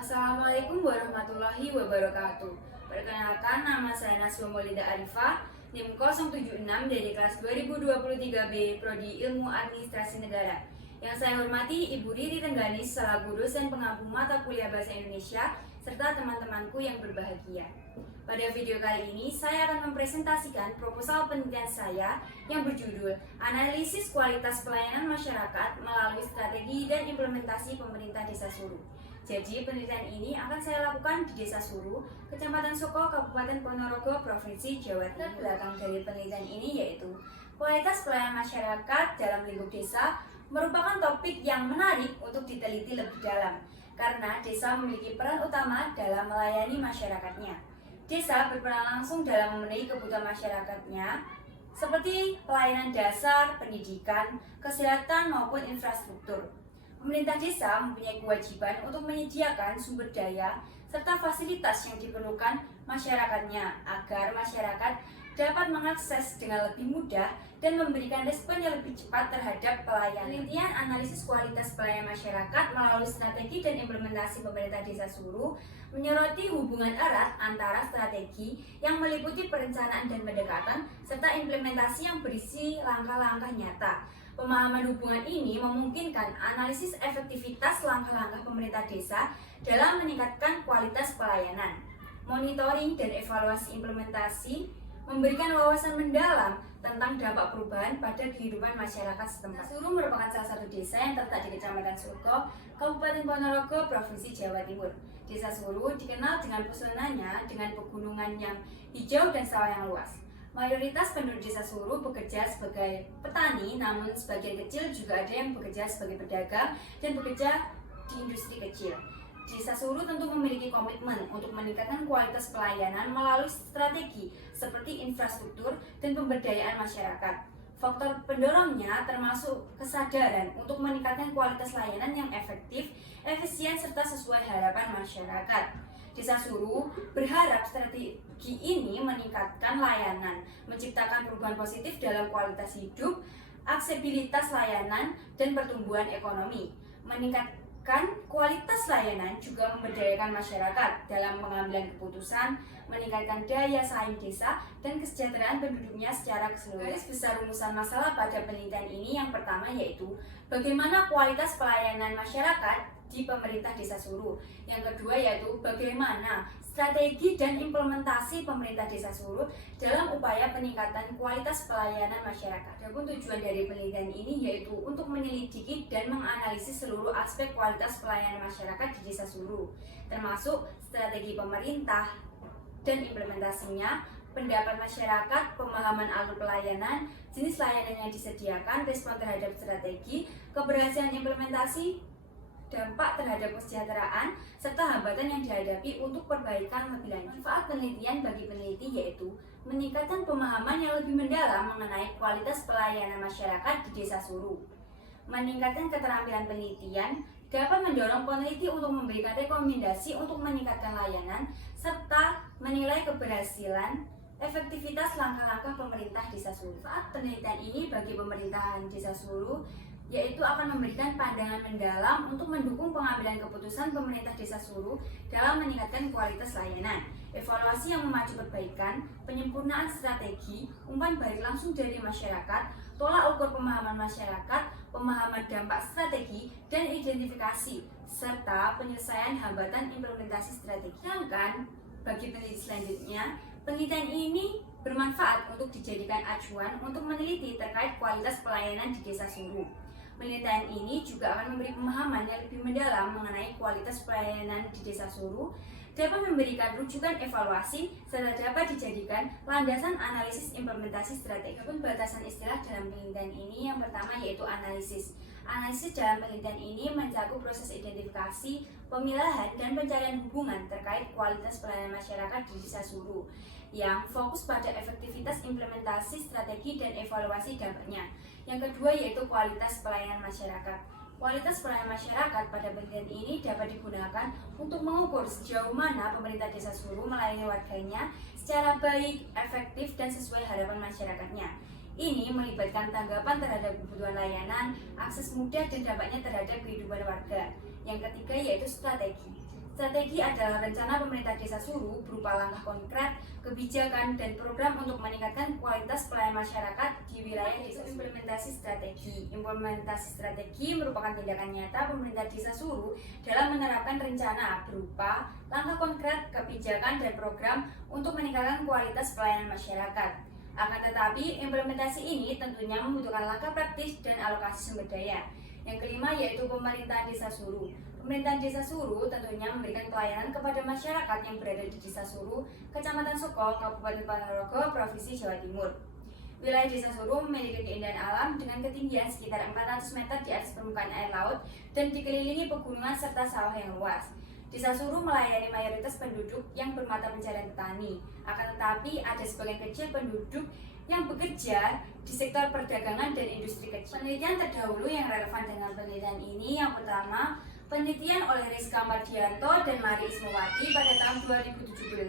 Assalamualaikum warahmatullahi wabarakatuh. Perkenalkan, nama saya Naswa Maulida Arifah, NIM 076 dari kelas 2023B Prodi Ilmu Administrasi Negara. Yang saya hormati Ibu Riri Rengganis selaku dosen pengampu mata kuliah Bahasa Indonesia serta teman-temanku yang berbahagia. Pada video kali ini saya akan mempresentasikan proposal penelitian saya yang berjudul Analisis Kualitas Pelayanan Masyarakat melalui Strategi dan Implementasi Pemerintah Desa Suru. Jadi penelitian ini akan saya lakukan di Desa Suru, Kecamatan Soko, Kabupaten Ponorogo, Provinsi Jawa Timur. Belakang dari penelitian ini yaitu kualitas pelayanan masyarakat dalam lingkup desa merupakan topik yang menarik untuk diteliti lebih dalam karena desa memiliki peran utama dalam melayani masyarakatnya. Desa berperan langsung dalam memenuhi kebutuhan masyarakatnya seperti pelayanan dasar, pendidikan, kesehatan maupun infrastruktur. Pemerintah desa mempunyai kewajiban untuk menyediakan sumber daya serta fasilitas yang diperlukan masyarakatnya agar masyarakat dapat mengakses dengan lebih mudah dan memberikan respon yang lebih cepat terhadap pelayanan. Penelitian analisis kualitas pelayanan masyarakat melalui strategi dan implementasi pemerintah Desa Suru menyoroti hubungan erat antara strategi yang meliputi perencanaan dan pendekatan serta implementasi yang berisi langkah-langkah nyata. Pemahaman hubungan ini memungkinkan analisis efektivitas langkah-langkah pemerintah desa dalam meningkatkan kualitas pelayanan. Monitoring dan evaluasi implementasi memberikan wawasan mendalam tentang dampak perubahan pada kehidupan masyarakat setempat. Suru merupakan salah satu desa yang terletak di Kecamatan Soko, Kabupaten Ponorogo, Provinsi Jawa Timur. Desa Suru dikenal dengan pesonanya dengan pegunungan yang hijau dan sawah yang luas. Mayoritas penduduk Desa Suru bekerja sebagai petani, namun sebagian kecil juga ada yang bekerja sebagai pedagang dan bekerja di industri kecil. Desa Suru tentu memiliki komitmen untuk meningkatkan kualitas pelayanan melalui strategi seperti infrastruktur dan pemberdayaan masyarakat. Faktor pendorongnya termasuk kesadaran untuk meningkatkan kualitas layanan yang efektif, efisien, serta sesuai harapan masyarakat. Desa Suru berharap strategi ini meningkatkan layanan, menciptakan perubahan positif dalam kualitas hidup, aksesibilitas layanan, dan pertumbuhan ekonomi. Meningkatkan kualitas layanan juga memberdayakan masyarakat dalam pengambilan keputusan, meningkatkan daya saing desa, dan kesejahteraan penduduknya secara keseluruhan. Garis besar rumusan masalah pada penelitian ini yang pertama yaitu bagaimana kualitas pelayanan masyarakat di pemerintah Desa Suru. Yang kedua yaitu bagaimana strategi dan implementasi pemerintah Desa Suru dalam upaya peningkatan kualitas pelayanan masyarakat. Adapun tujuan dari penelitian ini yaitu untuk menyelidiki dan menganalisis seluruh aspek kualitas pelayanan masyarakat di Desa Suru, termasuk strategi pemerintah dan implementasinya, pendapat masyarakat, pemahaman alur pelayanan, jenis layanan yang disediakan, respon terhadap strategi, keberhasilan implementasi, dampak terhadap kesejahteraan, serta hambatan yang dihadapi untuk perbaikan lebih lanjut. Manfaat penelitian bagi peneliti yaitu meningkatkan pemahaman yang lebih mendalam mengenai kualitas pelayanan masyarakat di Desa Suru. Meningkatkan keterampilan penelitian dapat mendorong peneliti untuk memberikan rekomendasi untuk meningkatkan layanan, serta menilai keberhasilan efektivitas langkah-langkah pemerintah Desa Suru. Manfaat penelitian ini bagi pemerintahan Desa Suru yaitu akan memberikan pandangan mendalam untuk mendukung pengambilan keputusan pemerintah Desa Suru dalam meningkatkan kualitas layanan, evaluasi yang memacu perbaikan, penyempurnaan strategi, umpan balik langsung dari masyarakat, tolak ukur pemahaman masyarakat, pemahaman dampak strategi, dan identifikasi, serta penyelesaian hambatan implementasi strategi. Sedangkan bagi peneliti selanjutnya, penelitian ini bermanfaat untuk dijadikan acuan untuk meneliti terkait kualitas pelayanan di Desa Suru. Penelitian ini juga akan memberi pemahaman yang lebih mendalam mengenai kualitas pelayanan di Desa Suru, dapat memberikan rujukan evaluasi, serta dapat dijadikan landasan analisis implementasi strategi. Adapun batasan istilah dalam penelitian ini yang pertama yaitu analisis. Analisis dalam penelitian ini mencakup proses identifikasi, pemilahan, dan pencarian hubungan terkait kualitas pelayanan masyarakat di Desa Suru yang fokus pada efektivitas implementasi strategi dan evaluasi dampaknya. Yang kedua yaitu kualitas pelayanan masyarakat. Kualitas pelayanan masyarakat pada penelitian ini dapat digunakan untuk mengukur sejauh mana pemerintah Desa Suru melayani warganya secara baik, efektif, dan sesuai harapan masyarakatnya. Ini melibatkan tanggapan terhadap kebutuhan layanan, akses mudah, dan dampaknya terhadap kehidupan warga. Yang ketiga yaitu strategi. Strategi adalah rencana pemerintah desa Suru berupa langkah konkret, kebijakan, dan program untuk meningkatkan kualitas pelayanan masyarakat di wilayah desa. Implementasi strategi merupakan tindakan nyata pemerintah desa Suru dalam menerapkan rencana berupa langkah konkret, kebijakan, dan program untuk meningkatkan kualitas pelayanan masyarakat. Akan tetapi, implementasi ini tentunya membutuhkan langkah praktis dan alokasi sumber daya. Yang kelima yaitu pemerintah desa Suru. Pemerintah desa Suru tentunya memberikan pelayanan kepada masyarakat yang berada di desa Suru, Kecamatan Soko, Kabupaten Ponorogo, Provinsi Jawa Timur. Wilayah desa Suru memiliki keindahan alam dengan ketinggian sekitar 400 meter di atas permukaan air laut dan dikelilingi pegunungan serta sawah yang luas. Desa Suru melayani mayoritas penduduk yang bermata pencarian petani. Akan tetapi ada sebagian kecil penduduk yang bekerja di sektor perdagangan dan industri kecil. Penelitian terdahulu yang relevan dengan penelitian ini yang pertama, penelitian oleh Rizka Mardianto dan Mari Ismawati pada tahun 2017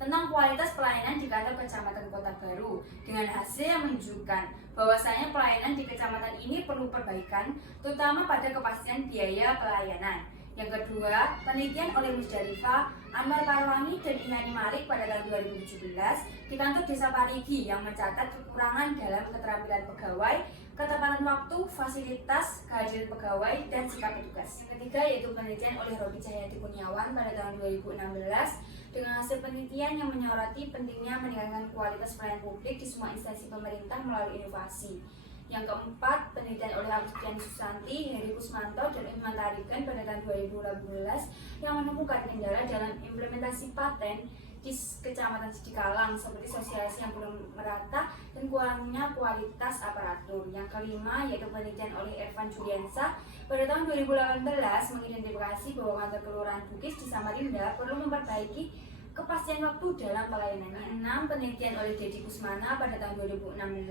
tentang kualitas pelayanan di kantor Kecamatan Kota Baru dengan hasil yang menunjukkan bahwasanya pelayanan di kecamatan ini perlu perbaikan, terutama pada kepastian biaya pelayanan. Yang kedua, penelitian oleh Musdalifah, Anwar Parwangi, dan Inani Malik pada tahun 2017 di kantor Desa Parigi yang mencatat kekurangan dalam keterampilan pegawai, ketepatan waktu, fasilitas, kehadiran pegawai, dan sikap petugas. Yang ketiga yaitu penelitian oleh Robi Cahyati Kurniawan pada tahun 2016 dengan hasil penelitian yang menyoroti pentingnya meningkatkan kualitas pelayanan publik di semua instansi pemerintah melalui inovasi. Yang keempat, penelitian oleh Agustiani Susanti, Heri Kusmanto, dan Iman Tarigan pada tahun 2018 yang menemukan kendala dalam implementasi paten di Kecamatan Sidikalang seperti sosialisasi yang belum merata dan kurangnya kualitas aparatur. Yang kelima yaitu penelitian oleh Irfan Juliansa pada tahun 2018 mengidentifikasi bahwa kantor kelurahan Bugis di Samarinda perlu memperbaiki kepastian waktu dalam pelayanannya. 6. Penelitian oleh Dedi Kusmana pada tahun 2016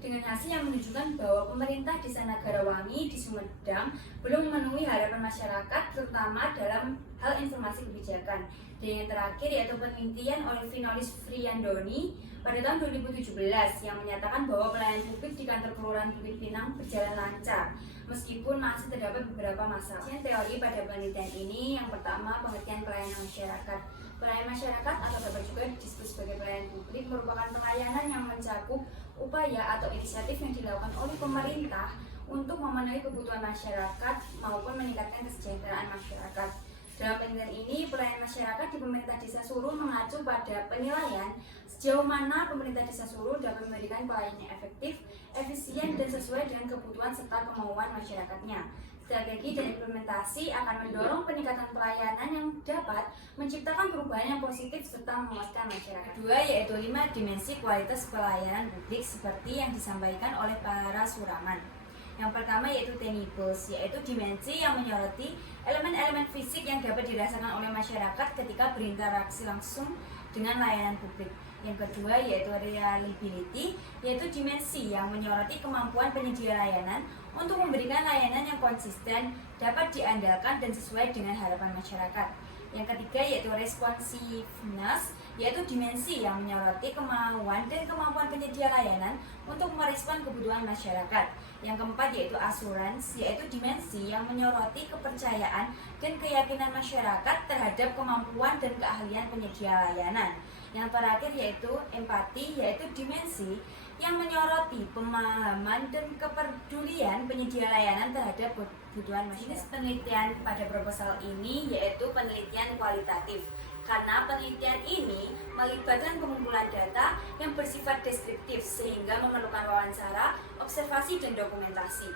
dengan hasil yang menunjukkan bahwa pemerintah Desa Nagarawangi di Sumedang belum memenuhi harapan masyarakat terutama dalam hal informasi kebijakan. Dan yang terakhir yaitu penelitian oleh Vinolis Friandoni pada tahun 2017 yang menyatakan bahwa pelayanan publik di kantor kelurahan Bukit Pinang berjalan lancar meskipun masih terdapat beberapa masalah. Teori pada penelitian ini yang pertama, pengertian pelayanan masyarakat. Pelayanan masyarakat atau dapat juga disebut sebagai pelayanan publik merupakan pelayanan yang mencakup upaya atau inisiatif yang dilakukan oleh pemerintah untuk memenuhi kebutuhan masyarakat maupun meningkatkan kesejahteraan masyarakat. Dalam penelitian ini, pelayanan masyarakat di pemerintah desa Suru mengacu pada penilaian sejauh mana pemerintah desa Suru dapat memberikan pelayanan yang efektif, efisien, dan sesuai dengan kebutuhan serta kemauan masyarakatnya. Strategi dan implementasi akan mendorong peningkatan pelayanan yang dapat menciptakan perubahan yang positif serta memuaskan masyarakat. Kedua yaitu 5 dimensi kualitas pelayanan publik seperti yang disampaikan oleh para suraman. Yang pertama yaitu Tenibus, yaitu dimensi yang menyoroti elemen-elemen fisik yang dapat dirasakan oleh masyarakat ketika berinteraksi langsung dengan layanan publik. Yang kedua yaitu reliability, yaitu dimensi yang menyoroti kemampuan penyedia layanan untuk memberikan layanan yang konsisten, dapat diandalkan dan sesuai dengan harapan masyarakat. Yang ketiga yaitu responsiveness, yaitu dimensi yang menyoroti kemauan dan kemampuan penyedia layanan untuk merespon kebutuhan masyarakat. Yang keempat yaitu assurance, yaitu dimensi yang menyoroti kepercayaan dan keyakinan masyarakat terhadap kemampuan dan keahlian penyedia layanan. Yang terakhir yaitu empati, yaitu dimensi yang menyoroti pemahaman dan kepedulian penyedia layanan terhadap kebutuhan masyarakat. Jenis penelitian pada proposal ini yaitu penelitian kualitatif, karena penelitian ini melibatkan pengumpulan data yang bersifat deskriptif sehingga memerlukan wawancara, observasi, dan dokumentasi.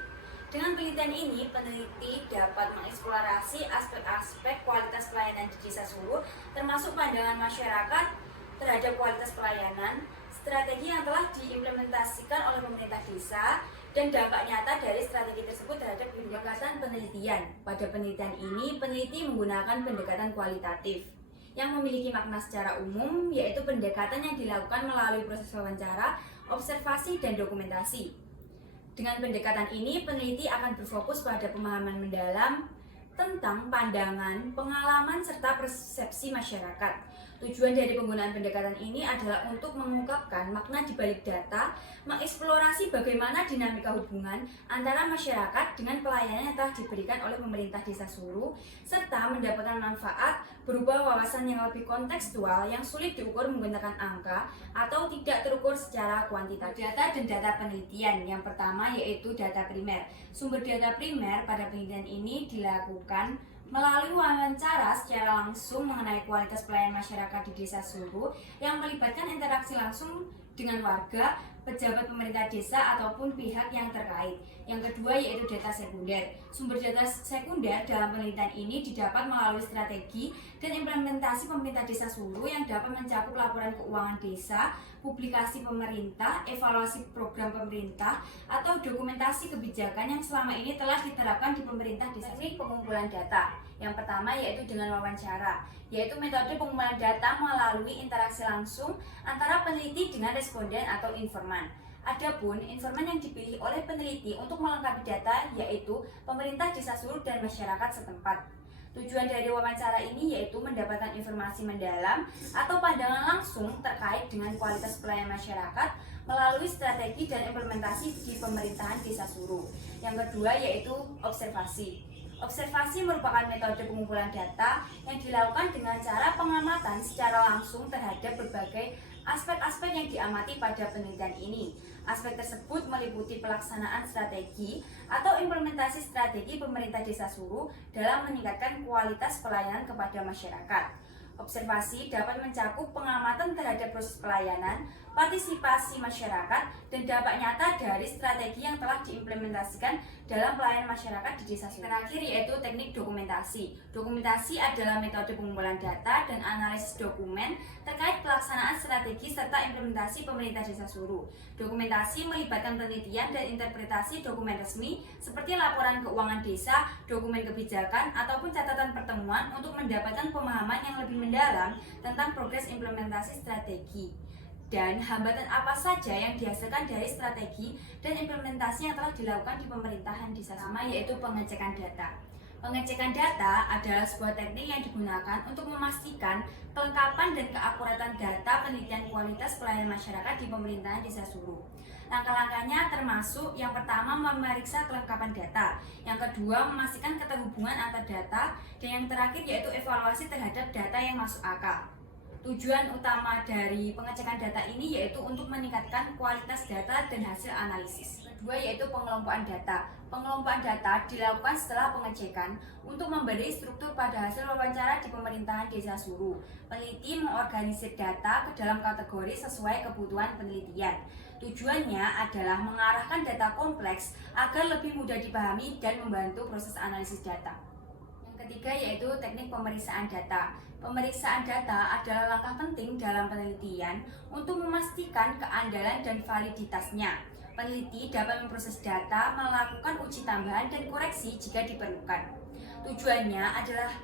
Dengan penelitian ini, peneliti dapat mengeksplorasi aspek-aspek kualitas pelayanan di Desa Suru, termasuk pandangan masyarakat terhadap kualitas pelayanan, strategi yang telah diimplementasikan oleh pemerintah desa, dan dampak nyata dari strategi tersebut terhadap pendekatan penelitian. Pada penelitian ini, peneliti menggunakan pendekatan kualitatif yang memiliki makna secara umum, yaitu pendekatan yang dilakukan melalui proses wawancara, observasi, dan dokumentasi. Dengan pendekatan ini, peneliti akan berfokus pada pemahaman mendalam tentang pandangan, pengalaman, serta persepsi masyarakat. Tujuan dari penggunaan pendekatan ini adalah untuk mengungkapkan makna di balik data, mengeksplorasi bagaimana dinamika hubungan antara masyarakat dengan pelayanan yang telah diberikan oleh pemerintah Desa Suru, serta mendapatkan manfaat berupa wawasan yang lebih kontekstual yang sulit diukur menggunakan angka atau tidak terukur secara kuantitatif. Data dan data penelitian yang pertama yaitu data primer. Sumber data primer pada penelitian ini dilakukan melalui wawancara secara langsung mengenai kualitas pelayanan masyarakat di Desa Suru yang melibatkan interaksi langsung dengan warga, pejabat pemerintah desa ataupun pihak yang terkait. Yang kedua yaitu data sekunder. Sumber data sekunder dalam penelitian ini didapat melalui strategi dan implementasi pemerintah Desa Suru yang dapat mencakup laporan keuangan desa, publikasi pemerintah, evaluasi program pemerintah, atau dokumentasi kebijakan yang selama ini telah diterapkan di pemerintah desa. Teknik pengumpulan data. Yang pertama yaitu dengan wawancara, yaitu metode pengumpulan data melalui interaksi langsung antara peneliti dengan responden atau informan. Adapun informan yang dipilih oleh peneliti untuk melengkapi data yaitu pemerintah Desa Suru dan masyarakat setempat. Tujuan dari wawancara ini yaitu mendapatkan informasi mendalam atau pandangan langsung terkait dengan kualitas pelayanan masyarakat melalui strategi dan implementasi di pemerintahan Desa Suru. Yang kedua yaitu observasi. Observasi merupakan metode pengumpulan data yang dilakukan dengan cara pengamatan secara langsung terhadap berbagai aspek-aspek yang diamati pada penelitian ini. Aspek tersebut meliputi pelaksanaan strategi atau implementasi strategi pemerintah Desa Suru dalam meningkatkan kualitas pelayanan kepada masyarakat. Observasi dapat mencakup pengamatan terhadap proses pelayanan, partisipasi masyarakat, dan dampak nyata dari strategi yang telah diimplementasikan dalam pelayanan masyarakat di Desa Suru. Terakhir yaitu teknik dokumentasi. Dokumentasi adalah metode pengumpulan data dan analisis dokumen terkait pelaksanaan strategi serta implementasi pemerintah Desa Suru. Dokumentasi melibatkan penelitian dan interpretasi dokumen resmi seperti laporan keuangan desa, dokumen kebijakan, ataupun catatan pertemuan untuk mendapatkan pemahaman yang lebih mendalam tentang progres implementasi strategi dan hambatan apa saja yang dihasilkan dari strategi dan implementasi yang telah dilakukan di pemerintahan desa sama yaitu pengecekan data. Pengecekan data adalah sebuah teknik yang digunakan untuk memastikan kelengkapan dan keakuratan data penelitian kualitas pelayanan masyarakat di pemerintahan Desa Suru. Langkah-langkahnya termasuk yang pertama memeriksa kelengkapan data, yang kedua memastikan keterhubungan antar data, dan yang terakhir yaitu evaluasi terhadap data yang masuk akal. Tujuan utama dari pengecekan data ini yaitu untuk meningkatkan kualitas data dan hasil analisis. Kedua yaitu pengelompokan data. Pengelompokan data dilakukan setelah pengecekan untuk memberi struktur pada hasil wawancara di pemerintahan Desa Suru. Peneliti mengorganisir data ke dalam kategori sesuai kebutuhan penelitian. Tujuannya adalah mengarahkan data kompleks agar lebih mudah dipahami dan membantu proses analisis data. Ketiga yaitu teknik pemeriksaan data. Pemeriksaan data adalah langkah penting dalam penelitian untuk memastikan keandalan dan validitasnya. Peneliti dapat memproses data, melakukan uji tambahan dan koreksi jika diperlukan. Tujuannya adalah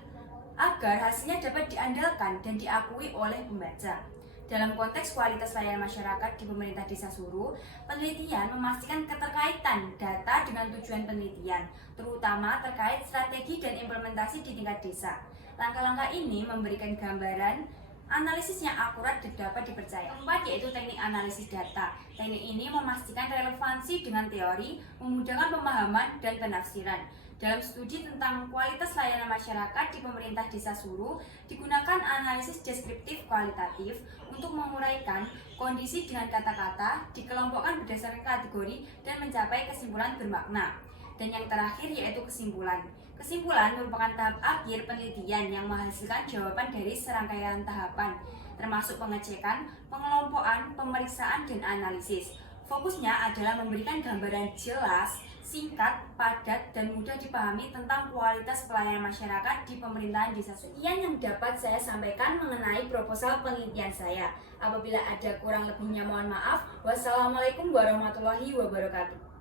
agar hasilnya dapat diandalkan dan diakui oleh pembaca. Dalam konteks kualitas layanan masyarakat di pemerintah Desa Suru, penelitian memastikan keterkaitan data dengan tujuan penelitian, terutama terkait strategi dan implementasi di tingkat desa. Langkah-langkah ini memberikan gambaran analisis yang akurat dan dapat dipercaya. Keempat yaitu teknik analisis data. Teknik ini memastikan relevansi dengan teori, memudahkan pemahaman dan penafsiran. Dalam studi tentang kualitas layanan masyarakat di pemerintah Desa Suru, digunakan analisis deskriptif kualitatif untuk menguraikan kondisi dengan kata-kata, dikelompokkan berdasarkan kategori, dan mencapai kesimpulan bermakna. Dan yang terakhir yaitu kesimpulan. Kesimpulan merupakan tahap akhir penelitian yang menghasilkan jawaban dari serangkaian tahapan, termasuk pengecekan, pengelompokan, pemeriksaan, dan analisis. Fokusnya adalah memberikan gambaran jelas, singkat, padat, dan mudah dipahami tentang kualitas pelayanan masyarakat di pemerintahan Desa Suru. Sekian yang dapat saya sampaikan mengenai proposal penelitian saya. Apabila ada kurang lebihnya mohon maaf. Wassalamualaikum warahmatullahi wabarakatuh.